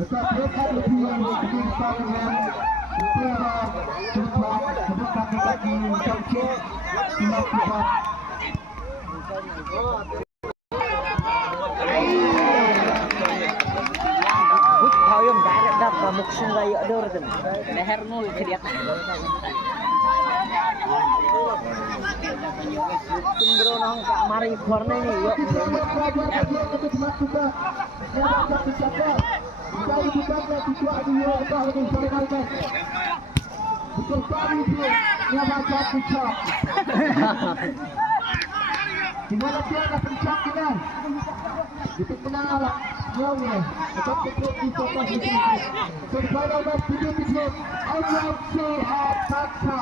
Tetap mereka lebih berusaha dengan sebutan kaki Syamsul dilakukan. Hayom direct dah pramuk sungai ada orang leher no kelihatan. Sumber nang kamari korne ni yo. Gimana dia nak pencak kita? Itu kenal nyawa. Tetap tetap di fokus di sini. Sebagai orang video video, Allah Paksa.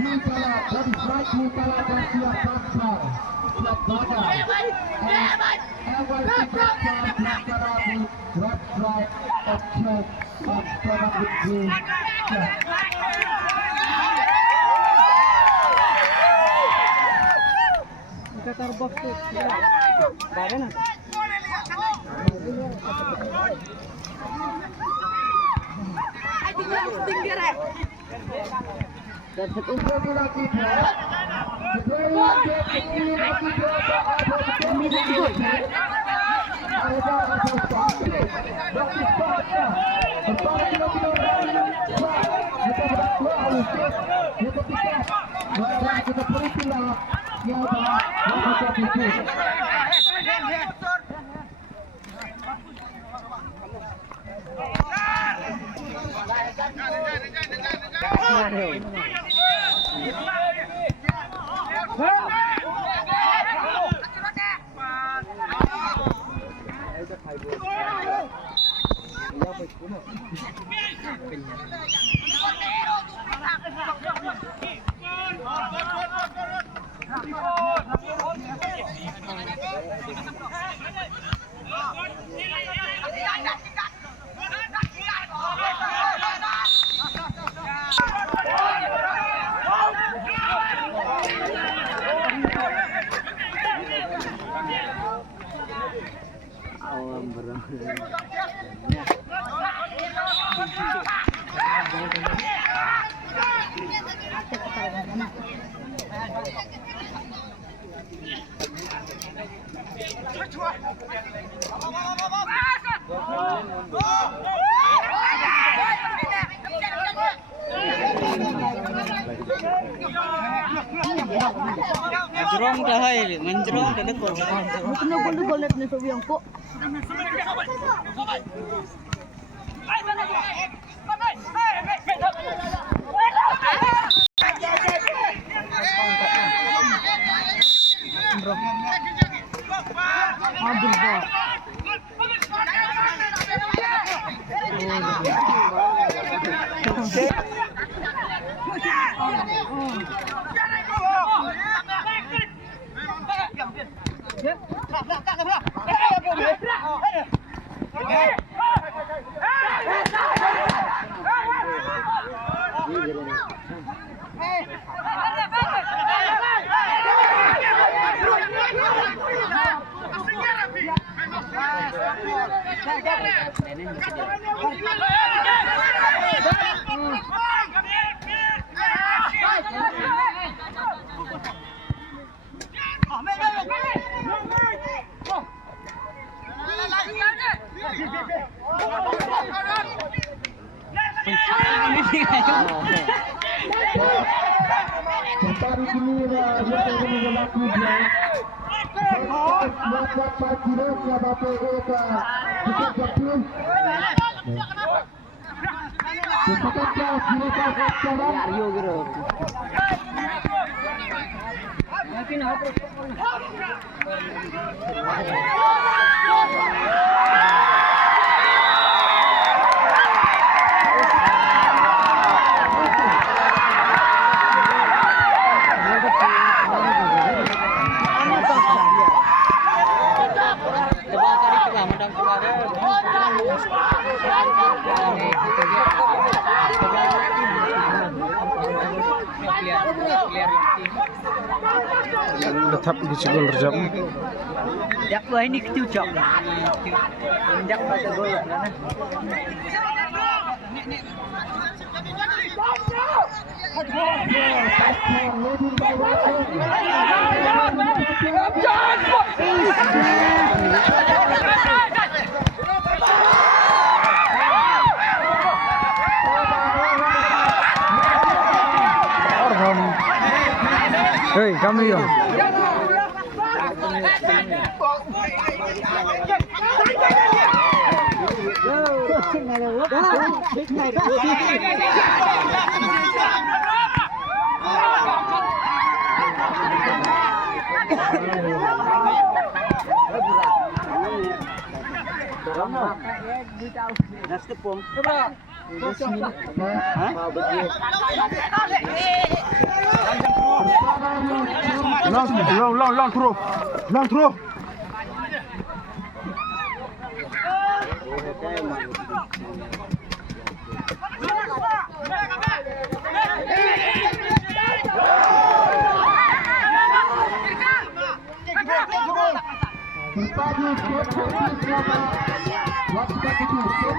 Mutala dari strike Mutala dan siap Paksa. Siap bagai. Awal kita bicara di red strike action Paksa begitu. Katar box tu, bagai na. Dan setuju lagi. Menjerong dah hai, menjerong dah dekor. Betul gol net ni Sobiang ko. Adil ba. Pertari kini berlaku dia. Buat parkirnya Bapak Eka kita jatuh. Kita sekarang. Aryo gitu. Mungkin apa? Tetap di Cigol Rejab. Dak buah ini kecucok. Dak pada bola lah. Hei, kami yo. Lang terus. Berbagi skor selama waktu itu skor